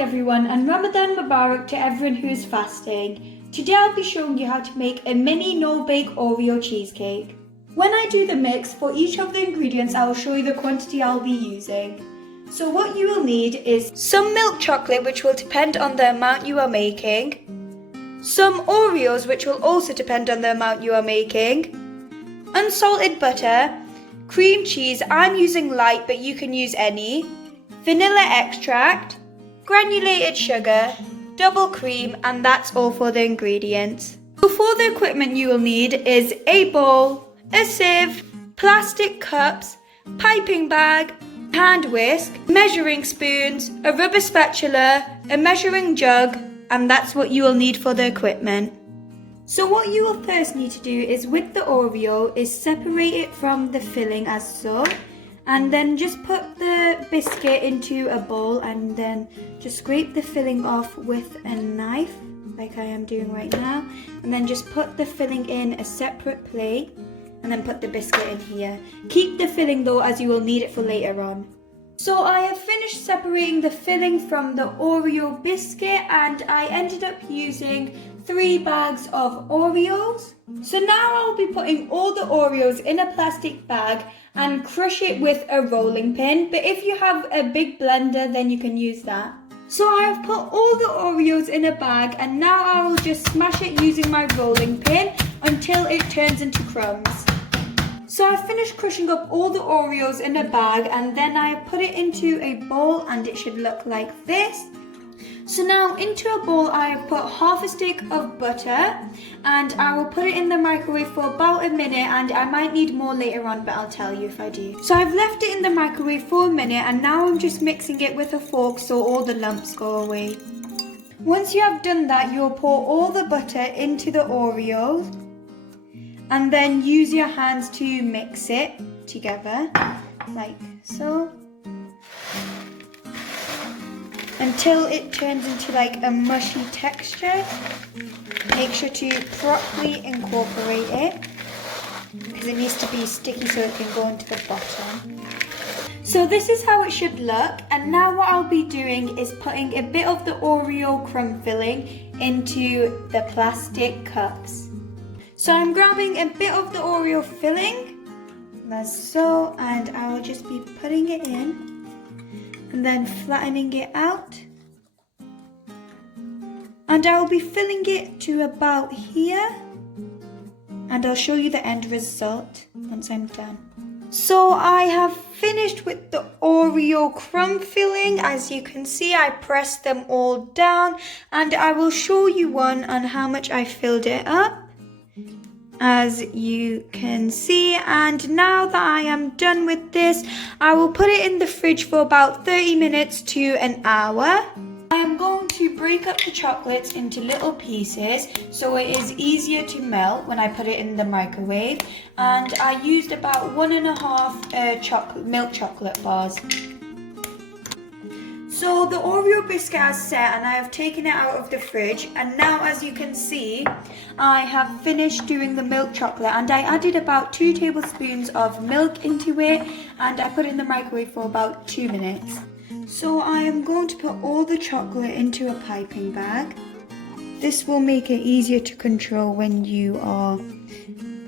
everyone, and Ramadan Mubarak to everyone who is fasting. Today I'll be showing you how to make a mini no-bake Oreo cheesecake. When I do the mix for each of the ingredients, I will show you the quantity I'll be using. So what you will need is some milk chocolate, which will depend on the amount you are making, some Oreos, which will also depend on the amount you are making, unsalted butter, cream cheese, I'm using light but you can use any, vanilla extract, granulated sugar, double cream, and that's all for the ingredients. So for the equipment you will need is a bowl, a sieve, plastic cups, piping bag, hand whisk, measuring spoons, a rubber spatula, a measuring jug, and that's what you will need for the equipment. So what you will first need to do is with the Oreo is separate it from the filling as so, and then just put the biscuit into a bowl and then just scrape the filling off with a knife like I am doing right now, and then just put the filling in a separate plate and then put the biscuit in here. Keep the filling though, as you will need it for later on. So I have finished separating the filling from the Oreo biscuit and I ended up using 3 bags of Oreos. So now I'll be putting all the Oreos in a plastic bag and crush it with a rolling pin, but if you have a big blender then you can use that. So I have put all the Oreos in a bag and now I will just smash it using my rolling pin until it turns into crumbs. So I've finished crushing up all the Oreos in a bag and then I put it into a bowl and it should look like this. So now into a bowl I have put half a stick of butter and I will put it in the microwave for about a minute, and I might need more later on but I'll tell you if I do. So I've left it in the microwave for a minute and now I'm just mixing it with a fork so all the lumps go away. Once you have done that, you'll pour all the butter into the Oreos and then use your hands to mix it together like so until it turns into like a mushy texture. Make sure to properly incorporate it because it needs to be sticky so it can go into the bottom. So this is how it should look, and now what I'll be doing is putting a bit of the Oreo crumb filling into the plastic cups. So I'm grabbing a bit of the Oreo filling, as so, and I will just be putting it in and then flattening it out. And I will be filling it to about here, and I'll show you the end result once I'm done. So I have finished with the Oreo crumb filling. As you can see, I pressed them all down, and I will show you one on how much I filled it up, as you can see. And now that I am done with this, I will put it in the fridge for about 30 minutes to an hour. I am going to break up the chocolates into little pieces so it is easier to melt when I put it in the microwave, and I used about 1.5 milk chocolate bars. So the Oreo biscuit is set and I have taken it out of the fridge, and now as you can see I have finished doing the milk chocolate, and I added about 2 tablespoons of milk into it and I put it in the microwave for about 2 minutes. So I am going to put all the chocolate into a piping bag. This will make it easier to control when you are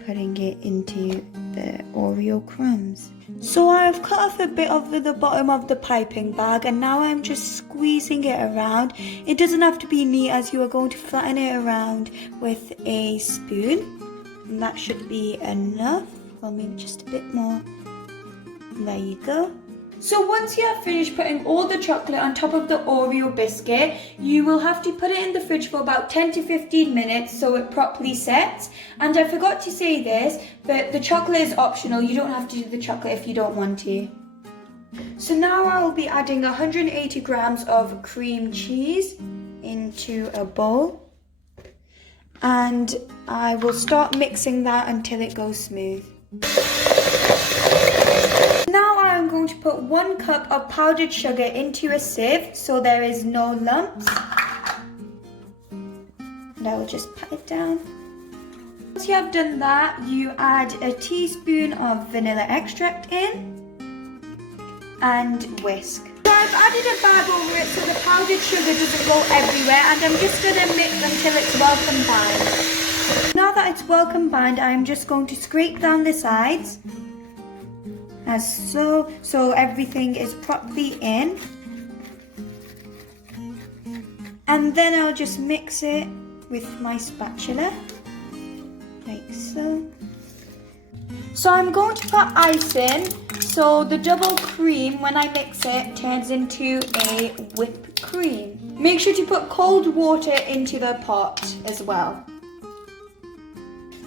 putting it into the Oreo crumbs. So I have cut off a bit of the bottom of the piping bag and now I'm just squeezing it around. It doesn't have to be neat, as you are going to flatten it around with a spoon. And that should be enough, or maybe just a bit more. There you go. So once you have finished putting all the chocolate on top of the Oreo biscuit, you will have to put it in the fridge for about 10 to 15 minutes so it properly sets. And I forgot to say this, but the chocolate is optional. You don't have to do the chocolate if you don't want to. So now I will be adding 180 grams of cream cheese into a bowl. And I will start mixing that until it goes smooth. Now I'm going to put 1 cup of powdered sugar into a sieve so there is no lumps. And I will just pat it down. Once you have done that, you add a teaspoon of vanilla extract in and whisk. I've added a bag over it so the powdered sugar doesn't go everywhere, and I'm just going to mix until it's well combined. Now that it's well combined, I'm just going to scrape down the sides as so everything is properly in. And then I'll just mix it with my spatula, like so. So I'm going to put icing, so the double cream, when I mix it, turns into a whipped cream. Make sure to put cold water into the pot as well.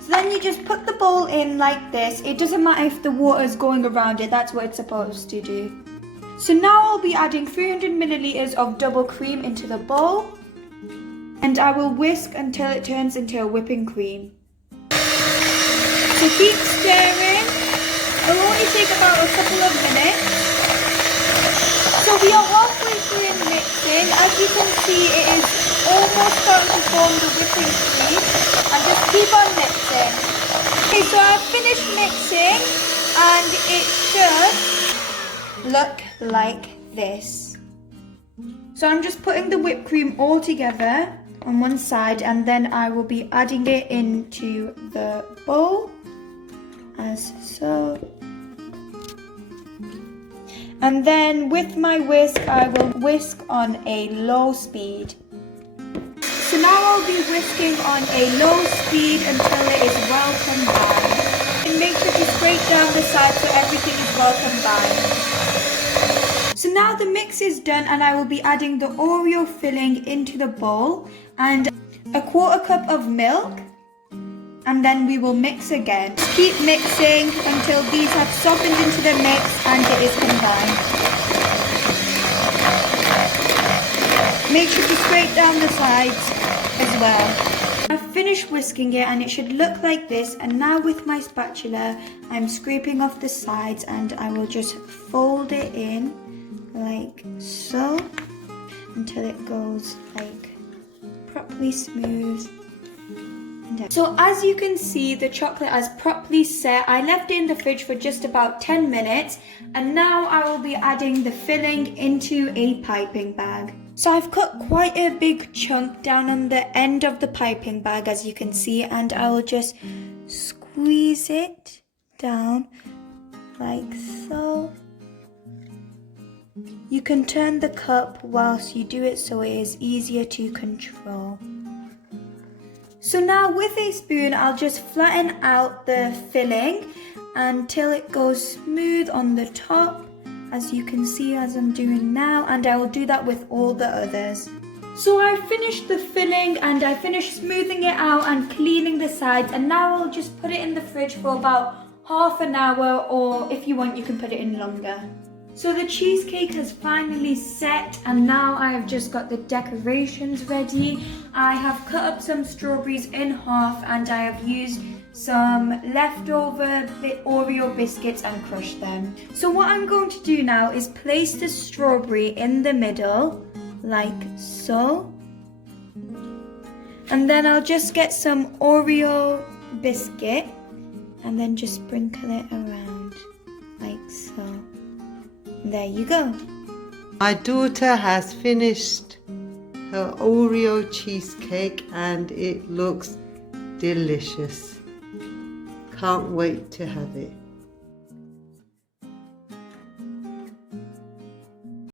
So then you just put the bowl in like this. It doesn't matter if the water is going around it, that's what it's supposed to do. So now I'll be adding 300 milliliters of double cream into the bowl, and I will whisk until it turns into a whipping cream. So keep stirring. It'll only take about a couple of minutes. So we are halfway through in mixing. As you can see, it is almost starting to form the whipping cream. And just keep on mixing. Okay, so I've finished mixing, and it should look like this. So I'm just putting the whipped cream all together on one side, and then I will be adding it into the bowl as so. And then with my whisk, I will whisk on a low speed. So now I'll be whisking on a low speed until it is well combined. And make sure to scrape down the sides so everything is well combined. So now the mix is done, and I will be adding the Oreo filling into the bowl and a quarter cup of milk, and then we will mix again. Keep mixing until these have softened into the mix and it is combined. Make sure to scrape down the sides as well. I've finished whisking it, and it should look like this. And now with my spatula, I'm scraping off the sides, and I will just fold it in like so until it goes like properly smooth. So as you can see, the chocolate has properly set. I left it in the fridge for just about 10 minutes, and now I will be adding the filling into a piping bag. So I've cut quite a big chunk down on the end of the piping bag, as you can see, and I will just squeeze it down like so. You can turn the cup whilst you do it so it is easier to control. So now with a spoon, I'll just flatten out the filling until it goes smooth on the top, as you can see as I'm doing now, and I will do that with all the others. So I finished the filling, and I finished smoothing it out and cleaning the sides, and now I'll just put it in the fridge for about half an hour, or if you want you can put it in longer. So the cheesecake has finally set, and now I have just got the decorations ready. I have cut up some strawberries in half, and I have used some leftover Oreo biscuits and crushed them. So what I'm going to do now is place the strawberry in the middle like so, and then I'll just get some Oreo biscuit and then just sprinkle it around like so. There you go. My daughter has finished her Oreo cheesecake, and it looks delicious. Can't wait to have it.